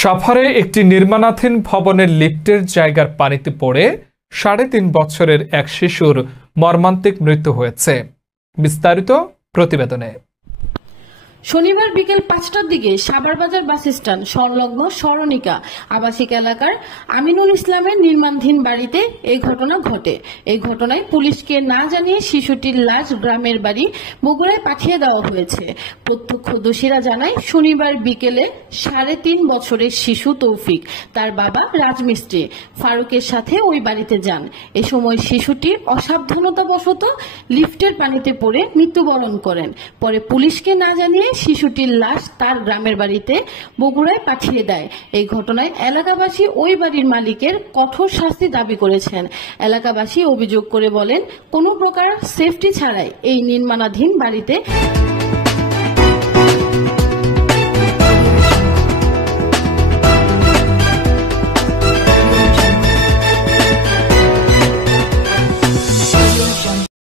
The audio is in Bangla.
সাভারে একটি নির্মাণাধীন ভবনের লিফটের জায়গার পানিতে পড়ে ৩.৫ বছরের এক শিশুর মর্মান্তিক মৃত্যু হয়েছে। বিস্তারিত প্রতিবেদনে। শনিবার বিকেল ৫টার দিকে সাভার বাজার বাস স্ট্যান্ড সংলগ্ন স্মরণিকা আবাসিক এলাকার আমিনুল ইসলামের নির্মাণাধীন বাড়িতে এই ঘটনা ঘটে। এই ঘটনায় পুলিশকে না জানিয়ে শিশুটির লাশ গ্রামের বাড়ি বগুড়ায় পাঠিয়ে দেওয়া হয়েছে। প্রত্যক্ষদর্শীরা জানায়, শনিবার বিকেলে ৩.৫ বছরের শিশু তৌফিক তার বাবা রাজমিস্ত্রি ফারুকের সাথে ওই বাড়িতে যান। এ সময় শিশুটি অসাবধানতাবশত লিফটের পানিতে পড়ে মৃত্যুবরণ করেন। পরে পুলিশকে না জানিয়ে শিশুটির লাশ তার গ্রামের বাড়িতে বগুড়ায় পাঠিয়ে দেয়। এই ঘটনায় এলাকাবাসী ওই বাড়ির মালিকের কঠোর শাস্তি দাবি করেছেন। এলাকাবাসী অভিযোগ করে বলেন, কোনো প্রকার সেফটি ছাড়াই এই নির্মাণাধীন বাড়িতে